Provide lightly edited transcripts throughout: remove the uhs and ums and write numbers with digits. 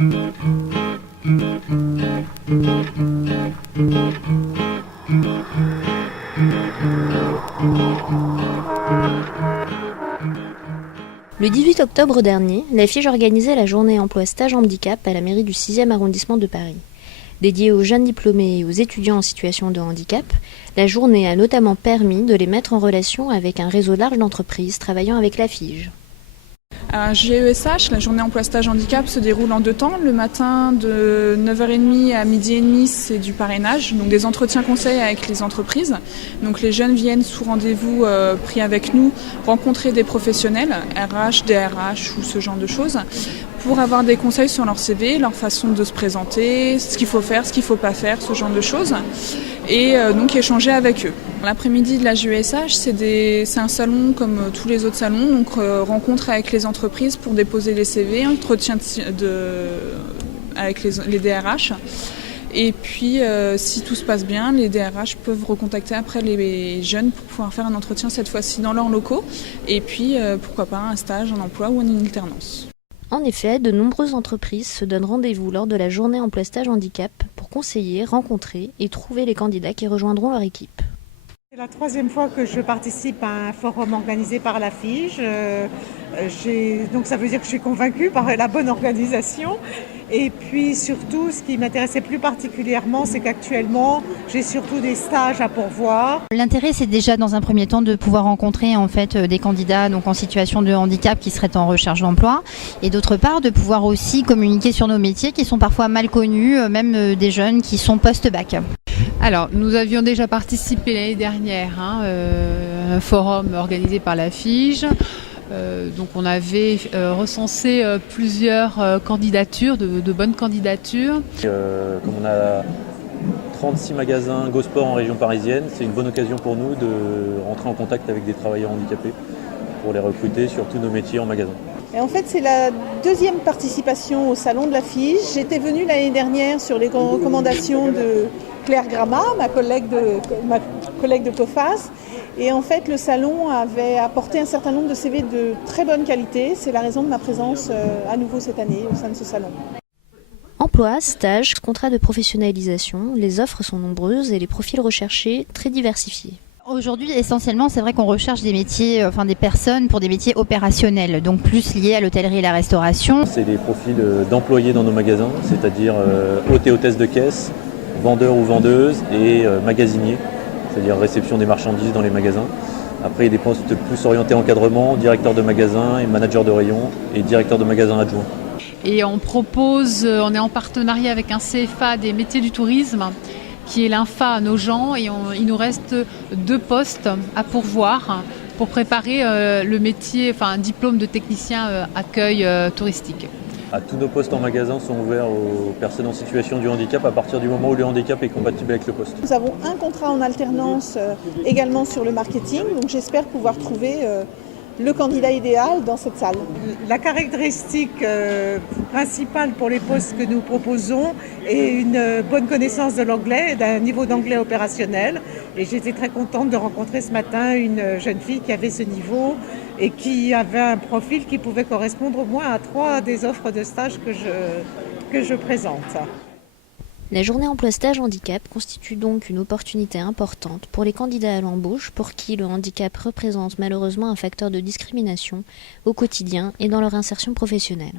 Le 18 octobre dernier, la FIGE organisait la journée emploi stage handicap à la mairie du 6e arrondissement de Paris. Dédiée aux jeunes diplômés et aux étudiants en situation de handicap, la journée a notamment permis de les mettre en relation avec un réseau large d'entreprises travaillant avec la FIGE. À GESH, la journée emploi stage handicap se déroule en 2 temps. Le matin de 9h30 à 12h30, c'est du parrainage, donc des entretiens conseils avec les entreprises. Donc les jeunes viennent sous rendez-vous pris avec nous rencontrer des professionnels, RH, DRH ou ce genre de choses, pour avoir des conseils sur leur CV, leur façon de se présenter, ce qu'il faut faire, ce qu'il ne faut pas faire, ce genre de choses. Et donc échanger avec eux. L'après-midi de la GESH, c'est un salon comme tous les autres salons, donc rencontre avec les entreprises pour déposer les CV, entretien avec les DRH. Et puis si tout se passe bien, les DRH peuvent recontacter après les jeunes pour pouvoir faire un entretien cette fois-ci dans leurs locaux. Et puis pourquoi pas un stage, un emploi ou une alternance. En effet, de nombreuses entreprises se donnent rendez-vous lors de la journée emploi stage handicap pour conseiller, rencontrer et trouver les candidats qui rejoindront leur équipe. C'est la 3e fois que je participe à un forum organisé par la FIGE. Donc ça veut dire que je suis convaincue par la bonne organisation. Et puis surtout, ce qui m'intéressait plus particulièrement, c'est qu'actuellement, j'ai surtout des stages à pourvoir. L'intérêt, c'est déjà dans un premier temps de pouvoir rencontrer en fait des candidats donc en situation de handicap qui seraient en recherche d'emploi, et d'autre part de pouvoir aussi communiquer sur nos métiers qui sont parfois mal connus, même des jeunes qui sont post-bac. Alors, nous avions déjà participé l'année dernière à un forum organisé par la FIGE. Donc on avait recensé plusieurs candidatures, de bonnes candidatures. Comme on a 36 magasins GoSport en région parisienne, c'est une bonne occasion pour nous de rentrer en contact avec des travailleurs handicapés pour les recruter sur tous nos métiers en magasin. Et en fait, c'est la 2e participation au salon de la FIGE. J'étais venue l'année dernière sur les recommandations de Claire Grama, ma collègue de COFAS. Et en fait, le salon avait apporté un certain nombre de CV de très bonne qualité. C'est la raison de ma présence à nouveau cette année au sein de ce salon. Emploi, stage, contrat de professionnalisation, les offres sont nombreuses et les profils recherchés très diversifiés. Aujourd'hui, essentiellement, c'est vrai qu'on recherche des métiers, des personnes pour des métiers opérationnels, donc plus liés à l'hôtellerie et la restauration. C'est des profils d'employés dans nos magasins, c'est-à-dire hôtes et hôtesses de caisse, vendeurs ou vendeuses et magasiniers, c'est-à-dire réception des marchandises dans les magasins. Après, il y a des postes plus orientés encadrement, directeur de magasin et manager de rayon et directeur de magasin adjoint. Et on est en partenariat avec un CFA des métiers du tourisme, qui est l'INFA à Nogent, et il nous reste 2 postes à pourvoir pour préparer le métier, un diplôme de technicien accueil touristique. Tous nos postes en magasin sont ouverts aux personnes en situation de handicap à partir du moment où le handicap est compatible avec le poste. Nous avons un contrat en alternance également sur le marketing, donc j'espère pouvoir trouver le candidat idéal dans cette salle. La caractéristique principale pour les postes que nous proposons est une bonne connaissance de l'anglais, d'un niveau d'anglais opérationnel. Et j'étais très contente de rencontrer ce matin une jeune fille qui avait ce niveau et qui avait un profil qui pouvait correspondre au moins à 3 des offres de stage que je présente. La journée emploi stage handicap constitue donc une opportunité importante pour les candidats à l'embauche pour qui le handicap représente malheureusement un facteur de discrimination au quotidien et dans leur insertion professionnelle.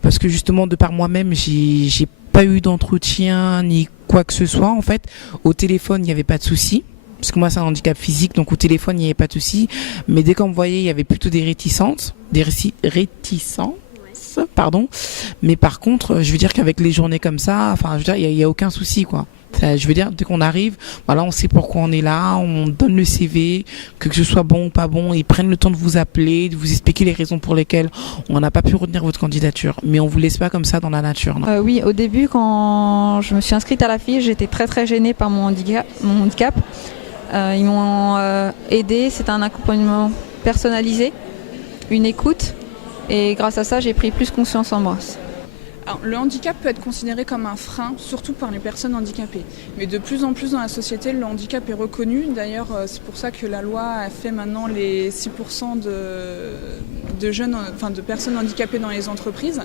Parce que justement, de par moi-même, j'ai pas eu d'entretien ni quoi que ce soit. En fait, au téléphone, il n'y avait pas de souci. Parce que moi, c'est un handicap physique, donc au téléphone, il n'y avait pas de souci. Mais dès qu'on me voyait, il y avait plutôt des réticences. Pardon. Mais par contre, je veux dire qu'avec les journées comme ça, il y a aucun souci, quoi. Je veux dire, dès qu'on arrive, voilà, on sait pourquoi on est là, on donne le CV, que ce soit bon ou pas bon, ils prennent le temps de vous appeler, de vous expliquer les raisons pour lesquelles on n'a pas pu retenir votre candidature. Mais on vous laisse pas comme ça dans la nature. Oui, au début, quand je me suis inscrite à la FIGE, j'étais très très gênée par mon handicap. Ils m'ont aidée, c'était un accompagnement personnalisé, une écoute. Et grâce à ça, j'ai pris plus confiance en moi. Alors, le handicap peut être considéré comme un frein, surtout par les personnes handicapées. Mais de plus en plus dans la société, le handicap est reconnu. D'ailleurs, c'est pour ça que la loi a fait maintenant les 6% de jeunes, enfin de personnes handicapées dans les entreprises.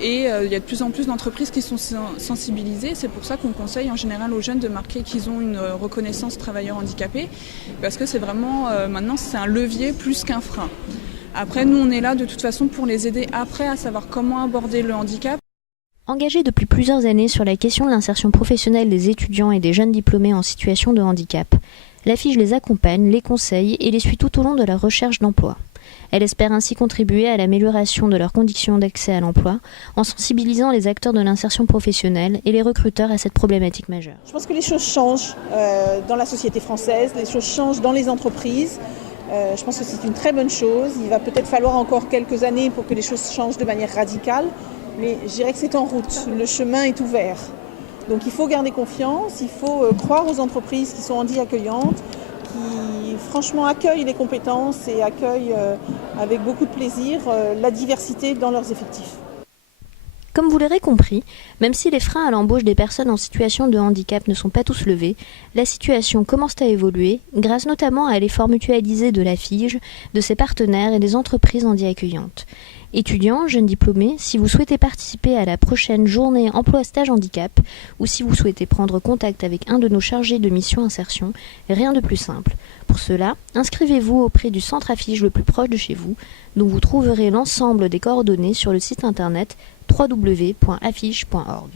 Et il y a de plus en plus d'entreprises qui sont sensibilisées. C'est pour ça qu'on conseille en général aux jeunes de marquer qu'ils ont une reconnaissance travailleur handicapé. Parce que c'est vraiment, maintenant, c'est un levier plus qu'un frein. Après, nous, on est là de toute façon pour les aider après à savoir comment aborder le handicap. Engagée depuis plusieurs années sur la question de l'insertion professionnelle des étudiants et des jeunes diplômés en situation de handicap, l'affiche les accompagne, les conseille et les suit tout au long de la recherche d'emploi. Elle espère ainsi contribuer à l'amélioration de leurs conditions d'accès à l'emploi en sensibilisant les acteurs de l'insertion professionnelle et les recruteurs à cette problématique majeure. Je pense que les choses changent dans la société française, les choses changent dans les entreprises. Je pense que c'est une très bonne chose. Il va peut-être falloir encore quelques années pour que les choses changent de manière radicale. Mais je dirais que c'est en route, le chemin est ouvert. Donc il faut garder confiance, il faut croire aux entreprises qui sont handi-accueillantes, qui franchement accueillent les compétences et accueillent avec beaucoup de plaisir la diversité dans leurs effectifs. Comme vous l'aurez compris, même si les freins à l'embauche des personnes en situation de handicap ne sont pas tous levés, la situation commence à évoluer, grâce notamment à l'effort mutualisé de la FIGE, de ses partenaires et des entreprises handi-accueillantes. Étudiants, jeunes diplômés, si vous souhaitez participer à la prochaine journée emploi-stage handicap ou si vous souhaitez prendre contact avec un de nos chargés de mission insertion, rien de plus simple. Pour cela, inscrivez-vous auprès du centre affiche le plus proche de chez vous, dont vous trouverez l'ensemble des coordonnées sur le site internet www.affiche.org.